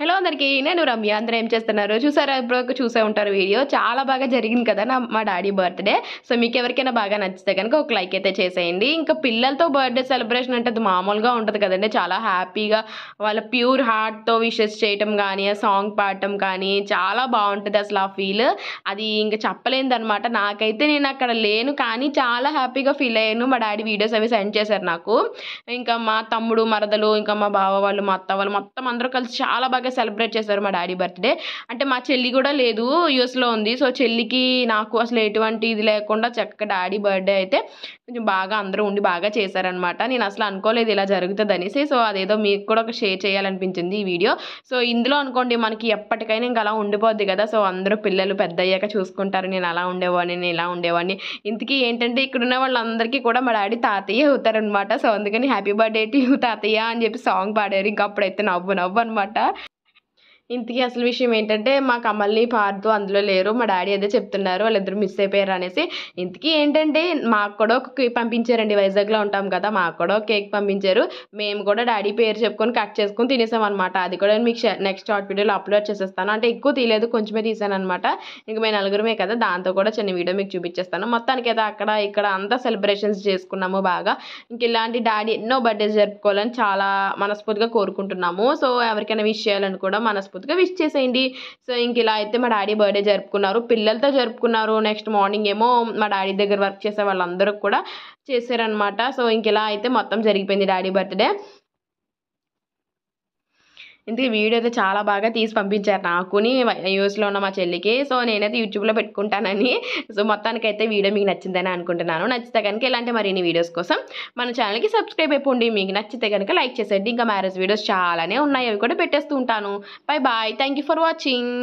Hello అందరికీ, నేను రమ్య. అందరూ ఏం చేస్తున్నారు? చూసారా? ఇప్పుడు చూసే ఉంటారు వీడియో. చాలా బాగా జరిగింది కదా మా డాడీ బర్త్డే. సో మీకు ఎవరికైనా బాగా నచ్చితే కనుక ఒక లైక్ అయితే చేసేయండి. ఇంకా పిల్లలతో బర్త్డే సెలబ్రేషన్ అంటే అది మామూలుగా ఉంటుంది కదండి. చాలా హ్యాపీగా వాళ్ళ ప్యూర్ హార్ట్తో విషెస్ చేయటం కానీ, ఆ సాంగ్ పాడటం కానీ చాలా బాగుంటుంది అసలు ఆ ఫీల్. అది ఇంకా చెప్పలేదన్నమాట. నాకైతే నేను అక్కడ లేను కానీ చాలా హ్యాపీగా ఫీల్ అయ్యాను. మా డాడీ వీడియోస్ అవి సెండ్ చేశారు నాకు. ఇంకా మా తమ్ముడు, మరదలు, ఇంకా మా బావ వాళ్ళు, మా అత్త వాళ్ళు మొత్తం అందరూ కలిసి చాలా బాగా సెలబ్రేట్ చేశారు మా డాడీ బర్త్డే. అంటే మా చెల్లి కూడా లేదు, యూఎస్లో ఉంది. సో చెల్లికి నాకు అసలు ఎటువంటి ఇది లేకుండా చక్కగా డాడీ బర్త్డే అయితే కొంచెం బాగా అందరూ ఉండి బాగా చేశారనమాట. నేను అసలు అనుకోలేదు ఇలా జరుగుతుంది అనేసి. సో అదేదో మీకు కూడా ఒక షేర్ చేయాలనిపించింది ఈ వీడియో. సో ఇందులో అనుకోండి మనకి ఎప్పటికైనా ఇంకా అలా ఉండిపోద్ది కదా. సో అందరూ పిల్లలు పెద్ద అయ్యాక చూసుకుంటారు. నేను అలా ఉండేవాడిని, నేను ఇలా ఉండేవాడిని. ఇంతకీ ఏంటంటే ఇక్కడున్న వాళ్ళందరికీ కూడా మా డాడీ తాతయ్య అవుతారనమాట. సో అందుకని హ్యాపీ బర్త్డే టు యూ తాతయ్య అని చెప్పి సాంగ్ పాడారు. ఇంకా అప్పుడైతే నవ్వు అనమాట. ఇంతకీ అసలు విషయం ఏంటంటే మా కమల్ని, పార్దు అందులో లేరు. మా డాడీ అదే చెప్తున్నారు వాళ్ళిద్దరు మిస్ అయిపోయారు అనేసి. ఇంతకీ ఏంటంటే మాకు కూడా ఒక కేక్ పంపించారండి. వైజాగ్లో ఉంటాం కదా, మాకు కూడా ఒక కేక్ పంపించారు. మేము కూడా డాడీ పేరు చెప్పుకొని కట్ చేసుకొని తినేసాం అనమాట. అది కూడా మీకు నెక్స్ట్ షార్ట్ వీడియోలో అప్లోడ్ చేసేస్తాను. అంటే ఎక్కువ తీయలేదు, కొంచెమే తీసాను అనమాట. ఇంక మేము నలుగురమే కదా, దాంతో కూడా చిన్న వీడియో మీకు చూపించేస్తాను. మొత్తానికి అయితే అక్కడ ఇక్కడ అంతా సెలబ్రేషన్స్ చేసుకున్నాము బాగా. ఇంక ఇలాంటి డాడీ ఎన్నో బర్త్డేస్ జరుపుకోవాలని చాలా మనస్ఫూర్తిగా కోరుకుంటున్నాము. సో ఎవరికైనా విష్ చేయాలని కూడా మనస్ఫూర్తిగా విష్ చేసేయండి. సో ఇంక ఇలా అయితే మా డాడీ బర్త్డే జరుపుకున్నారు, పిల్లలతో జరుపుకున్నారు. నెక్స్ట్ మార్నింగ్ ఏమో మా డాడీ దగ్గర వర్క్ చేసే వాళ్ళందరూ కూడా చేశారనమాట. సో ఇంక ఇలా అయితే మొత్తం జరిగిపోయింది డాడీ బర్త్డే. ఇంతకీ వీడియో అయితే చాలా బాగా తీసి పంపించారు నాకుని, యూఎస్లో ఉన్న మా చెల్లికి. సో నేనైతే యూట్యూబ్లో పెట్టుకుంటానని. సో మొత్తానికైతే వీడియో మీకు నచ్చిందని అనుకుంటున్నాను. నచ్చితే కనుక ఇలాంటి మరిన్ని వీడియోస్ కోసం మన ఛానల్కి సబ్స్క్రైబ్ అయిపోండి. మీకు నచ్చితే కనుక లైక్ చేసేయండి. ఇంకా మ్యారేజ్ వీడియోస్ చాలానే ఉన్నాయి, అవి కూడా పెట్టేస్తూ ఉంటాను. Bye bye, thank you for watching.